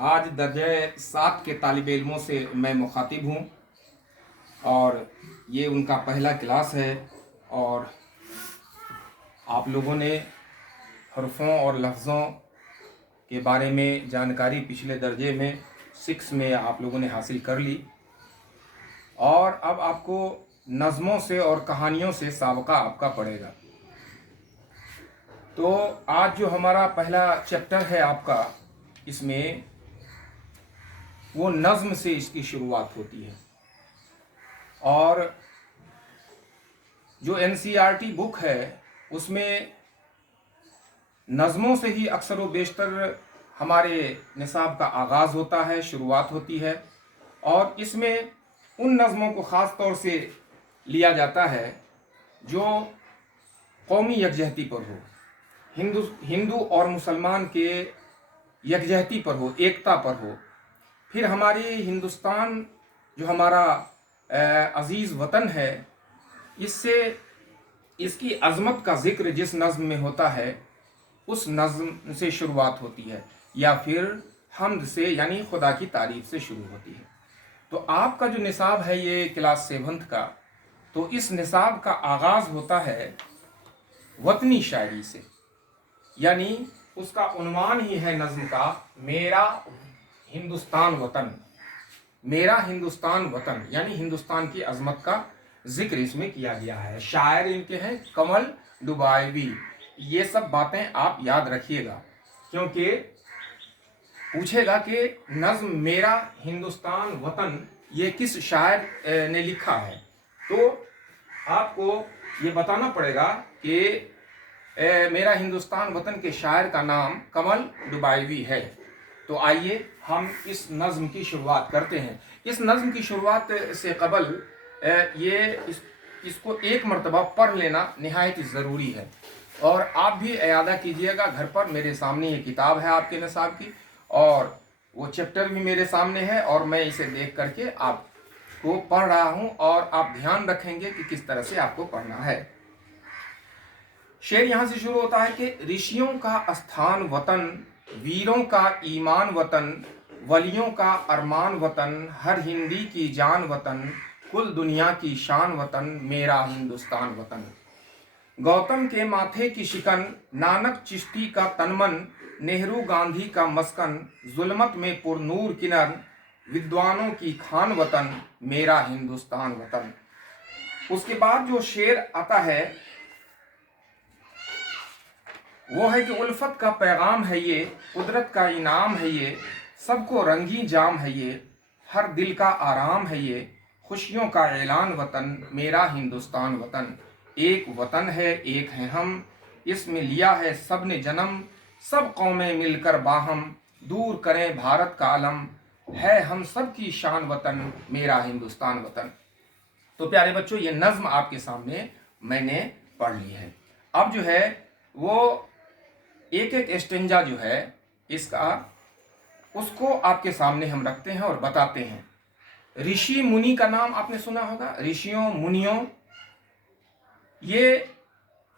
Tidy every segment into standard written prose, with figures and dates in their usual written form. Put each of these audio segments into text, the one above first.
आज दर्जे 7 के तालिब इल्मों से मैं मुखातिब हूँ और ये उनका पहला क्लास है। और आप लोगों ने हरफों और लफ्ज़ों के बारे में जानकारी पिछले दर्जे में 6 में आप लोगों ने हासिल कर ली और अब आपको नज़मों से और कहानियों से साबका आपका पड़ेगा। तो आज जो हमारा पहला चैप्टर है आपका, इसमें वो नज़्म से इसकी शुरुआत होती है। और जो एनसीईआरटी बुक है उसमें नज़मों से ही अक्सर व बेशतर हमारे निसाब का आगाज़ होता है, शुरुआत होती है। और इसमें उन नज़मों को ख़ास तौर से लिया जाता है जो कौमी यकजहती पर हो, हिंदू और मुसलमान के यकजहती पर हो, एकता पर हो। फिर हमारी हिंदुस्तान जो हमारा अज़ीज़ वतन है, इससे इसकी अज़मत का ज़िक्र जिस नज़्म में होता है उस नज़्म से शुरुआत होती है, या फिर हम्द से यानी खुदा की तारीफ़ से शुरू होती है। तो आपका जो निसाब है ये क्लास 7 का, तो इस निसाब का आगाज़ होता है वतनी शायरी से, यानी उसका उन्वान ही है नज़्म का मेरा हिंदुस्तान वतन। मेरा हिंदुस्तान वतन यानी हिंदुस्तान की अज़मत का जिक्र इसमें किया गया है। शायर इनके हैं कमल डुबायवी। ये सब बातें आप याद रखिएगा, क्योंकि पूछेगा कि नज़्म मेरा हिंदुस्तान वतन ये किस शायर ने लिखा है, तो आपको ये बताना पड़ेगा कि मेरा हिंदुस्तान वतन के शायर का नाम कमल डुबायवी है। तो आइए हम इस नज़्म की शुरुआत करते हैं। इस नज़्म की शुरुआत से कबल इसको एक मरतबा पढ़ लेना निहायत ज़रूरी है। और आप भी इयादा कीजिएगा घर पर। मेरे सामने ये किताब है आपके निसाब की, और वो चैप्टर भी मेरे सामने है, और मैं इसे देख करके आपको पढ़ रहा हूँ, और आप ध्यान रखेंगे कि किस तरह से आपको पढ़ना है। शेर यहाँ से शुरू होता है कि ऋषियों का स्थान वतन, वीरों का ईमान वतन, वलियों का अरमान वतन, हर हिंदी की जान वतन, कुल दुनिया की शान वतन, मेरा हिंदुस्तान वतन। गौतम के माथे की शिकन, नानक चिश्ती का तनमन, नेहरू गांधी का मस्कन, जुल्मत में पुरनूर किरण, विद्वानों की खान वतन, मेरा हिंदुस्तान वतन। उसके बाद जो शेर आता है वो है कि उल्फत का पैगाम है ये, कुदरत का इनाम है ये, सबको रंगी जाम है ये, हर दिल का आराम है ये, खुशियों का ऐलान वतन, मेरा हिंदुस्तान वतन। एक वतन है एक हैं हम, इसमें लिया है सब ने जन्म, सब कौमें मिलकर बाहम, दूर करें भारत का अलम, है हम सब की शान वतन, मेरा हिंदुस्तान वतन। तो प्यारे बच्चों, ये नज़्म आपके सामने मैंने पढ़ ली है। अब जो है वो एक एक स्टेंजा जो है इसका, उसको आपके सामने हम रखते हैं और बताते हैं। ऋषि मुनि का नाम आपने सुना होगा। ऋषियों मुनियों ये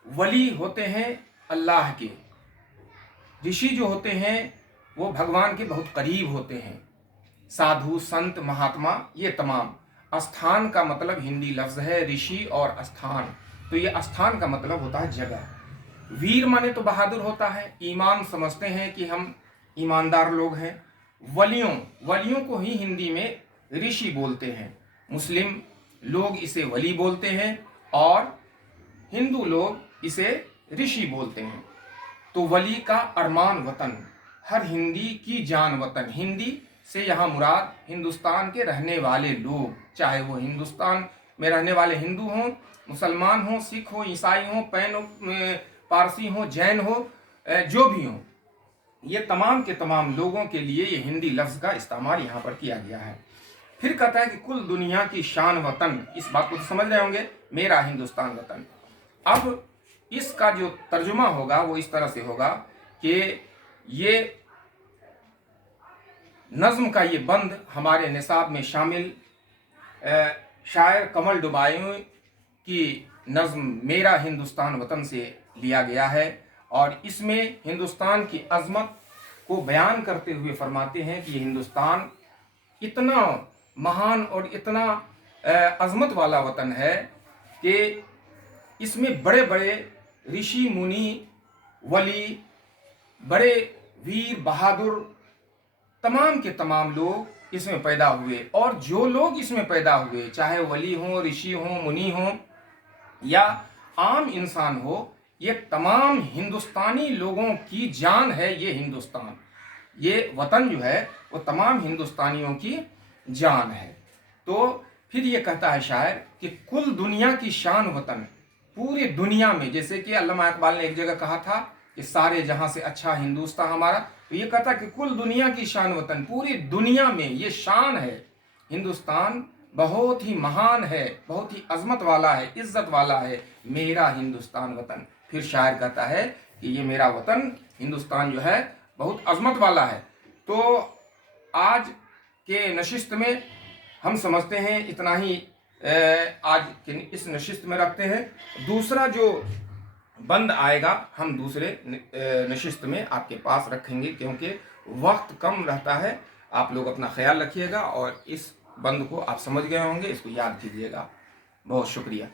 वली होते हैं अल्लाह के। ऋषि जो होते हैं वो भगवान के बहुत करीब होते हैं। साधु संत महात्मा ये तमाम। स्थान का मतलब हिंदी लफ्ज है ऋषि और स्थान, तो ये स्थान का मतलब होता है जगह। वीर माने तो बहादुर होता है, ईमान समझते हैं कि हम ईमानदार लोग हैं। वलियों को ही हिंदी में ऋषि बोलते हैं। मुस्लिम लोग इसे वली बोलते हैं और हिंदू लोग इसे ऋषि बोलते हैं। तो वली का अरमान वतन, हर हिंदी की जान वतन। हिंदी से यहाँ मुराद हिंदुस्तान के रहने वाले लोग, चाहे वो हिंदुस्तान में रहने वाले हिंदू हों, मुसलमान हों, सिख हो, ईसाई हों, पारसी हो, जैन हो, जो भी हो, ये तमाम के तमाम लोगों के लिए ये हिंदी लफ्ज़ का इस्तेमाल यहाँ पर किया गया है। फिर कहता है कि कुल दुनिया की शान वतन। इस बात को तो समझ रहे होंगे, मेरा हिंदुस्तान वतन। अब इसका जो तर्जुमा होगा वो इस तरह से होगा कि ये नज़्म का ये बंद हमारे निसाब में शामिल शायर कमल डुबायवी की नज़्म मेरा हिंदुस्तान वतन से लिया गया है। और इसमें हिंदुस्तान की अज़मत को बयान करते हुए फरमाते हैं कि ये हिंदुस्तान इतना महान और इतना अजमत वाला वतन है कि इसमें बड़े बड़े ऋषि मुनि, वली, बड़े वीर बहादुर, तमाम के तमाम लोग इसमें पैदा हुए। और जो लोग इसमें पैदा हुए, चाहे वली हों, ऋषि हों, मुनि हों या आम इंसान हो, ये तमाम हिंदुस्तानी लोगों की जान है। ये हिंदुस्तान, ये वतन जो है वो तमाम हिंदुस्तानियों की जान है। तो फिर ये कहता है शायर कि कुल दुनिया की शान वतन, पूरी दुनिया में, जैसे कि अल्लामा इकबाल ने एक जगह कहा था कि सारे जहां से अच्छा हिंदुस्तान हमारा, तो ये कहता कि कुल दुनिया की शान वतन, पूरी दुनिया में ये शान है। हिंदुस्तान बहुत ही महान है, बहुत ही अजमत वाला है, इज्जत वाला है मेरा हिंदुस्तान वतन। फिर शायर कहता है कि ये मेरा वतन हिंदुस्तान जो है बहुत अजमत वाला है। तो आज के नशिस्त में हम समझते हैं इतना ही आज के इस नशिस्त में रखते हैं। दूसरा जो बंद आएगा हम दूसरे नशिस्त में आपके पास रखेंगे, क्योंकि वक्त कम रहता है। आप लोग अपना ख्याल रखिएगा और इस बंद को आप समझ गए होंगे, इसको याद कीजिएगा। बहुत शुक्रिया।